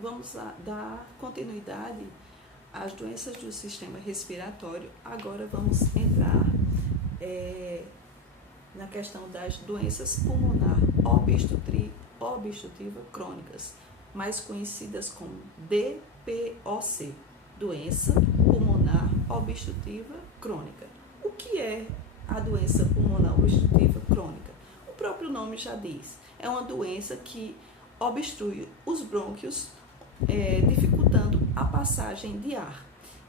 Vamos lá dar continuidade às doenças do sistema respiratório. Agora vamos entrar na questão das doenças pulmonar obstrutiva crônicas, mais conhecidas como DPOC, doença pulmonar obstrutiva crônica. O que é a doença pulmonar obstrutiva crônica? O próprio nome já diz, é uma doença que obstrui os brônquios, dificultando a passagem de ar.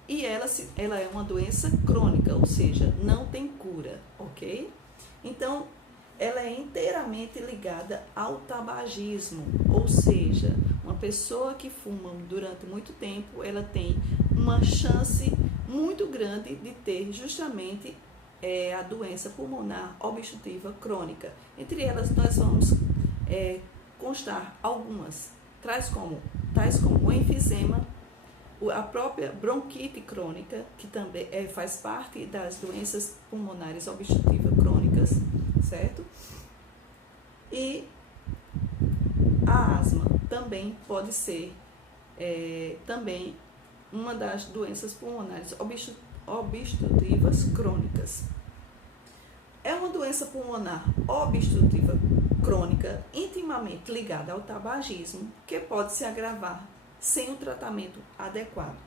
E ela é uma doença crônica, ou seja, não tem cura, ok? Então, ela é inteiramente ligada ao tabagismo, ou seja, uma pessoa que fuma durante muito tempo, ela tem uma chance muito grande de ter justamente a doença pulmonar obstrutiva crônica. Entre elas, nós vamos constar algumas, tais como o enfisema, a própria bronquite crônica, que também faz parte das doenças pulmonares obstrutivas crônicas, certo? E a asma também pode ser também uma das doenças pulmonares obstrutivas crônicas. É uma doença pulmonar obstrutiva crônica intimamente ligada ao tabagismo, que pode se agravar sem o tratamento adequado,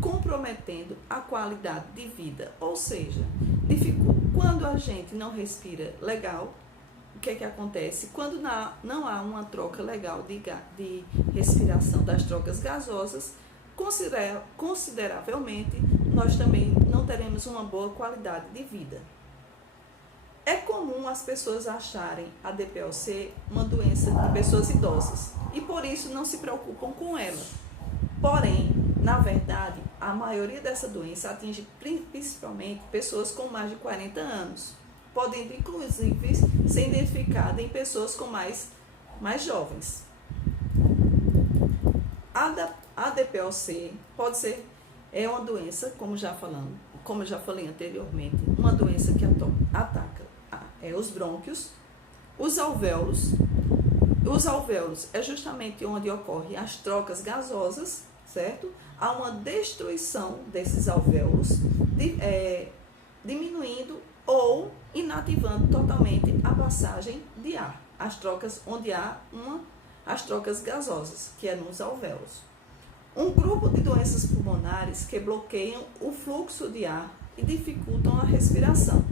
comprometendo a qualidade de vida, ou seja, quando a gente não respira legal, o que acontece? Quando não há uma troca legal de respiração das trocas gasosas, consideravelmente, nós também não teremos uma boa qualidade de vida. É comum as pessoas acharem a DPOC uma doença de pessoas idosas e por isso não se preocupam com ela. Porém, na verdade, a maioria dessa doença atinge principalmente pessoas com mais de 40 anos, podendo inclusive ser identificada em pessoas com mais jovens. A DPOC pode ser uma doença, como já falei anteriormente, uma doença que ataca os brônquios, os alvéolos. Os alvéolos é justamente onde ocorrem as trocas gasosas, certo? Há uma destruição desses alvéolos, diminuindo ou inativando totalmente a passagem de ar, as trocas onde há as trocas gasosas, que é nos alvéolos. Um grupo de doenças pulmonares que bloqueiam o fluxo de ar e dificultam a respiração.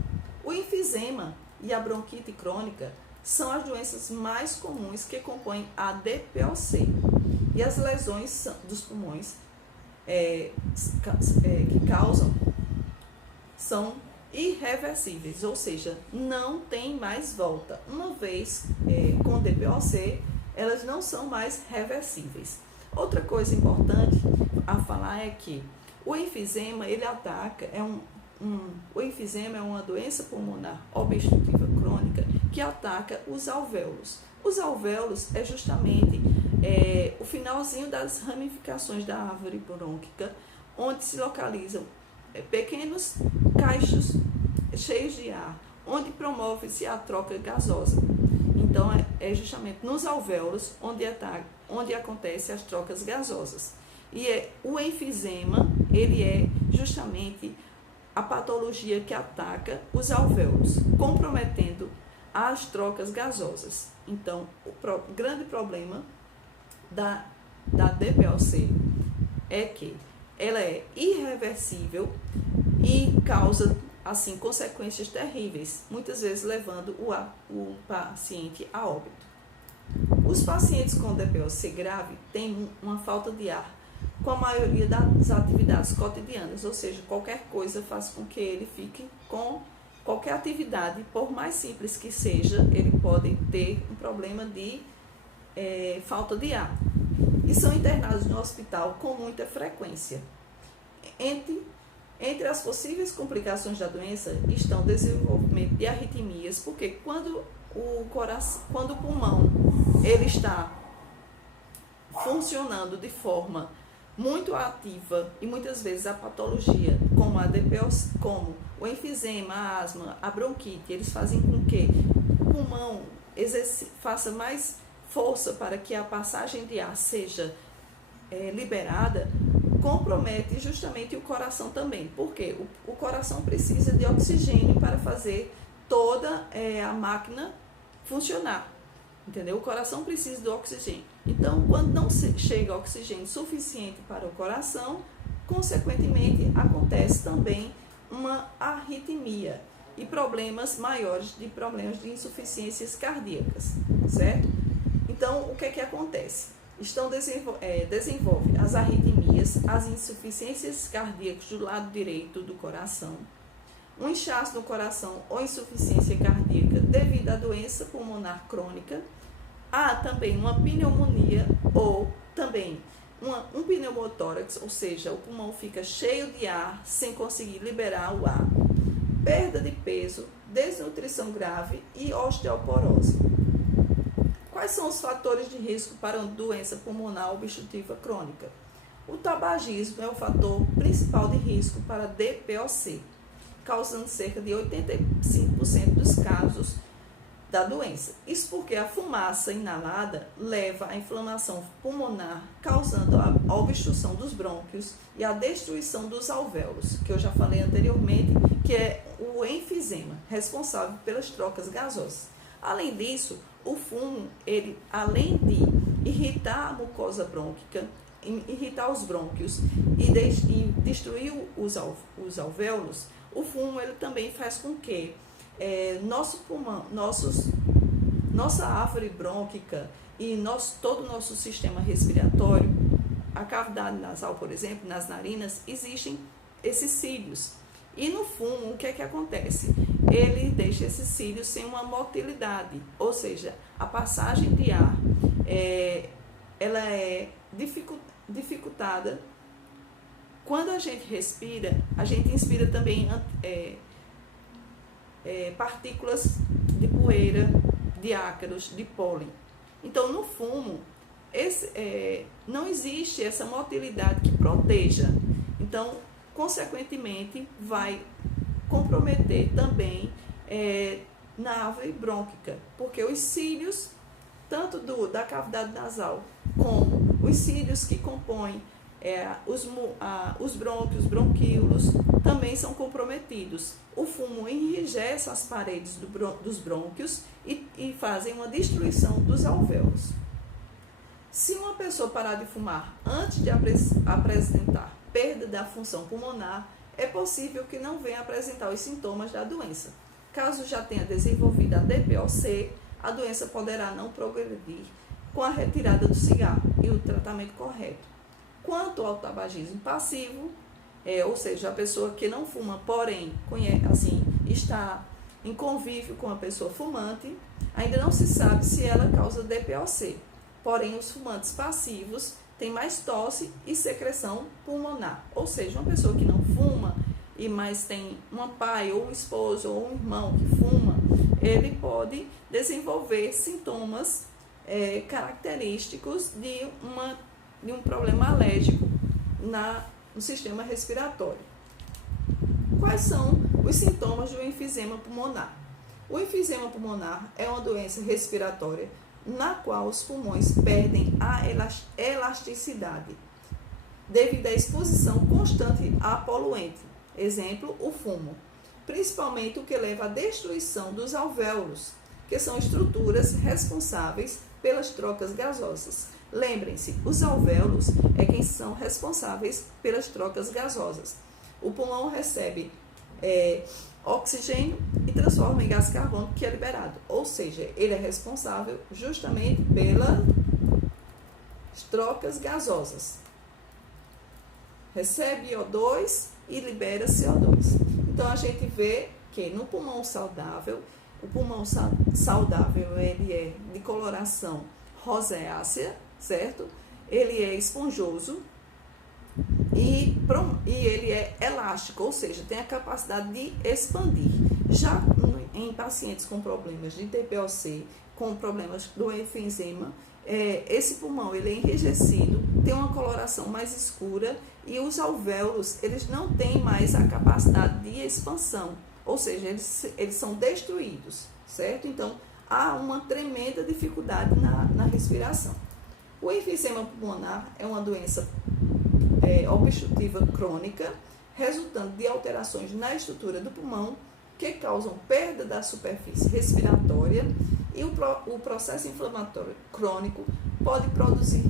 O enfisema e a bronquite crônica são as doenças mais comuns que compõem a DPOC. E as lesões dos pulmões que causam são irreversíveis, ou seja, não tem mais volta. Uma vez com DPOC, elas não são mais reversíveis. Outra coisa importante a falar é que o enfisema, ele ataca, o enfisema é uma doença pulmonar obstrutiva crônica que ataca os alvéolos. Os alvéolos é justamente o finalzinho das ramificações da árvore brônquica, onde se localizam pequenos cachos cheios de ar, onde promove-se a troca gasosa. Então, é justamente nos alvéolos onde acontecem as trocas gasosas. E o enfisema, ele é justamente a patologia que ataca os alvéolos, comprometendo as trocas gasosas. Então, o grande problema da DPOC é que ela é irreversível e causa assim consequências terríveis, muitas vezes levando o paciente a óbito. Os pacientes com DPOC grave têm uma falta de ar com a maioria das atividades cotidianas, ou seja, qualquer coisa faz com que ele fique com qualquer atividade, por mais simples que seja, ele pode ter um problema de falta de ar. E são internados no hospital com muita frequência. Entre as possíveis complicações da doença estão o desenvolvimento de arritmias, porque quando o pulmão ele está funcionando de forma muito ativa e muitas vezes a patologia, como a DPOC, como o enfisema, a asma, a bronquite, eles fazem com que o pulmão força para que a passagem de ar seja liberada, compromete justamente o coração também. Porque o coração precisa de oxigênio para fazer toda a máquina funcionar. Entendeu? O coração precisa do oxigênio. Então, quando não chega oxigênio suficiente para o coração, consequentemente, acontece também uma arritmia e problemas maiores, problemas de insuficiências cardíacas, certo? Então, o que é que acontece? Desenvolve as arritmias, as insuficiências cardíacas do lado direito do coração, um inchaço no coração ou insuficiência cardíaca devido à doença pulmonar crônica. Há também uma pneumonia ou também um pneumotórax, ou seja, o pulmão fica cheio de ar sem conseguir liberar o ar, perda de peso, desnutrição grave e osteoporose. Quais são os fatores de risco para uma doença pulmonar obstrutiva crônica? O tabagismo é o fator principal de risco para DPOC, causando cerca de 85% dos casos da doença. Isso porque a fumaça inalada leva à inflamação pulmonar, causando a obstrução dos brônquios e a destruição dos alvéolos, que eu já falei anteriormente, que é o enfisema, responsável pelas trocas gasosas. Além disso, o fumo, ele, além de irritar a mucosa brônquica, irritar os brônquios e destruir os alvéolos, o fumo ele também faz com que nosso pulmão, nossa árvore brônquica e todo o nosso sistema respiratório, a cavidade nasal, por exemplo, nas narinas, existem esses cílios. E no fumo, o que é que acontece? Ele deixa esses cílios sem uma motilidade, ou seja, a passagem de ar ela é dificultada. Quando a gente respira, a gente inspira também partículas de poeira, de ácaros, de pólen. Então, no fumo, não existe essa motilidade que proteja. Então, consequentemente, vai comprometer também na árvore brônquica, porque os cílios, tanto da cavidade nasal, como os cílios que compõem os brônquios, bronquíolos, também são comprometidos. O fumo enrijece as paredes dos brônquios e fazem uma destruição dos alvéolos. Se uma pessoa parar de fumar antes de apresentar perda da função pulmonar, é possível que não venha apresentar os sintomas da doença. Caso já tenha desenvolvido a DPOC, a doença poderá não progredir com a retirada do cigarro e o tratamento correto. Quanto ao tabagismo passivo, ou seja, a pessoa que não fuma, porém está em convívio com a pessoa fumante, ainda não se sabe se ela causa DPOC. Porém, os fumantes passivos têm mais tosse e secreção pulmonar. Ou seja, uma pessoa que não fuma, mas tem um pai ou um esposo ou um irmão que fuma, ele pode desenvolver sintomas característicos de um problema alérgico no sistema respiratório. Quais são os sintomas do enfisema pulmonar? O enfisema pulmonar é uma doença respiratória na qual os pulmões perdem a elasticidade devido à exposição constante a poluente, exemplo, o fumo, principalmente o que leva à destruição dos alvéolos, que são estruturas responsáveis pelas trocas gasosas. Lembrem-se, os alvéolos é quem são responsáveis pelas trocas gasosas. O pulmão recebe oxigênio e transforma em gás carbônico que é liberado. Ou seja, ele é responsável justamente pelas trocas gasosas. Recebe O2 e libera CO2. Então, a gente vê que no pulmão saudável, o pulmão saudável ele é de coloração rosácea, certo? Ele é esponjoso e ele é elástico, ou seja, tem a capacidade de expandir. Já em pacientes com problemas de DPOC, com problemas do enfisema, esse pulmão ele é enrijecido, tem uma coloração mais escura e os alvéolos eles não têm mais a capacidade de expansão, ou seja, eles são destruídos, certo? Então, há uma tremenda dificuldade na respiração. O enfisema pulmonar é uma doença obstrutiva crônica, resultante de alterações na estrutura do pulmão que causam perda da superfície respiratória, e o processo inflamatório crônico pode produzir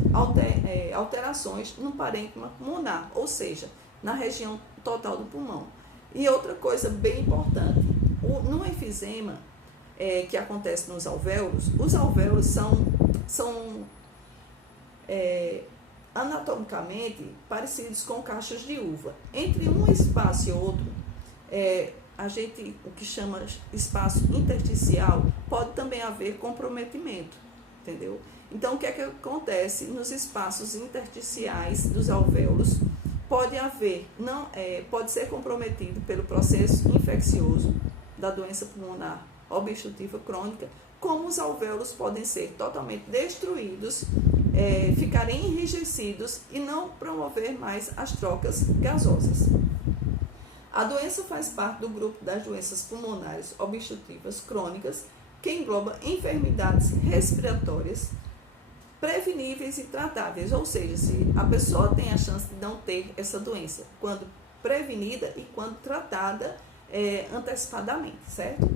alterações no parênquima pulmonar, ou seja, na região total do pulmão. E outra coisa bem importante, no enfisema que acontece nos alvéolos, os alvéolos são anatomicamente parecidos com cachos de uva. Entre um espaço e outro, o que chama espaço intersticial, pode também haver comprometimento, entendeu? Então, o que é que acontece nos espaços intersticiais dos alvéolos? Pode ser comprometido pelo processo infeccioso da doença pulmonar obstrutiva crônica, como os alvéolos podem ser totalmente destruídos, ficarem enrijecidos e não promover mais as trocas gasosas. A doença faz parte do grupo das doenças pulmonares obstrutivas crônicas, que engloba enfermidades respiratórias preveníveis e tratáveis, ou seja, se a pessoa tem a chance de não ter essa doença, quando prevenida e quando tratada antecipadamente, certo?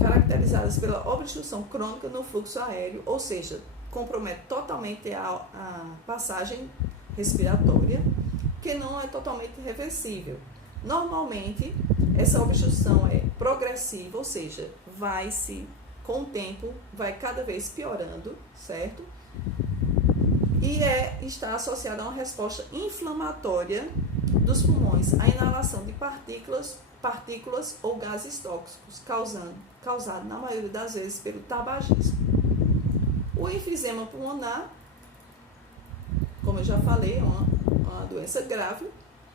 Caracterizadas pela obstrução crônica no fluxo aéreo, ou seja, compromete totalmente a passagem respiratória, que não é totalmente reversível. Normalmente, essa obstrução é progressiva, ou seja, com o tempo, vai cada vez piorando, certo? E está associada a uma resposta inflamatória dos pulmões, a inalação de partículas ou gases tóxicos, causado na maioria das vezes pelo tabagismo. O enfisema pulmonar, como eu já falei, é uma doença grave,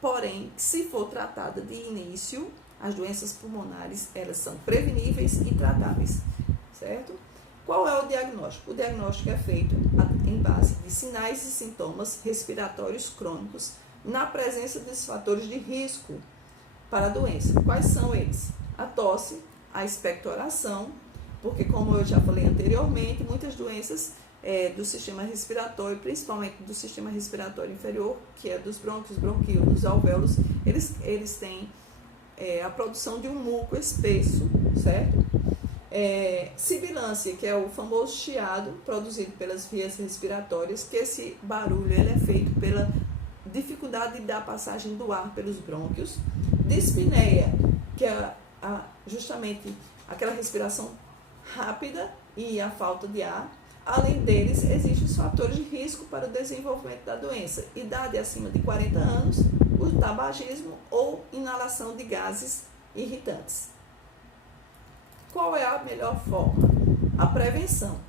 porém, se for tratada de início, as doenças pulmonares, elas são preveníveis e tratáveis, certo? Qual é o diagnóstico? O diagnóstico é feito em base de sinais e sintomas respiratórios crônicos na presença desses fatores de risco para a doença. Quais são eles? A tosse, a expectoração, porque como eu já falei anteriormente, muitas doenças do sistema respiratório, principalmente do sistema respiratório inferior, que é dos brônquios, bronquíolos, dos alvéolos, eles têm a produção de um muco espesso, certo? Sibilância, que é o famoso chiado produzido pelas vias respiratórias, que esse barulho ele é feito pela dificuldade da passagem do ar pelos brônquios. Dispneia, que é justamente aquela respiração rápida e a falta de ar. Além deles, existem os fatores de risco para o desenvolvimento da doença: idade acima de 40 anos, o tabagismo ou inalação de gases irritantes. Qual é a melhor forma? A prevenção.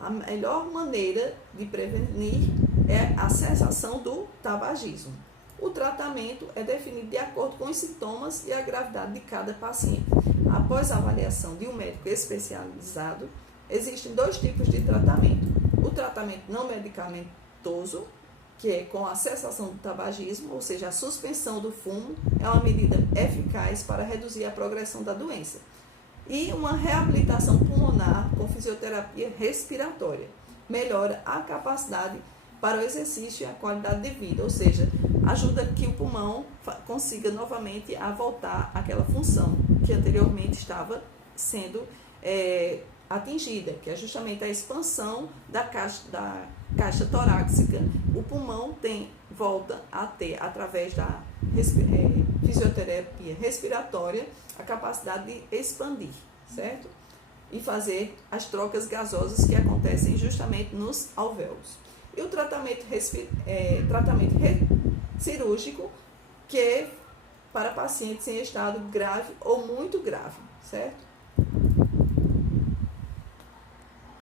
A melhor maneira de prevenir é a cessação do tabagismo. O tratamento é definido de acordo com os sintomas e a gravidade de cada paciente. Após a avaliação de um médico especializado, existem dois tipos de tratamento. O tratamento não medicamentoso, que é com a cessação do tabagismo, ou seja, a suspensão do fumo, é uma medida eficaz para reduzir a progressão da doença. E uma reabilitação pulmonar com fisioterapia respiratória melhora a capacidade para o exercício e a qualidade de vida, ou seja, ajuda que o pulmão consiga novamente a voltar àquela função que anteriormente estava sendo atingida, que é justamente a expansão da caixa torácica. O pulmão volta a ter, através da fisioterapia respiratória, a capacidade de expandir, certo? E fazer as trocas gasosas que acontecem justamente nos alvéolos. E o tratamento cirúrgico, que é para pacientes em estado grave ou muito grave, certo?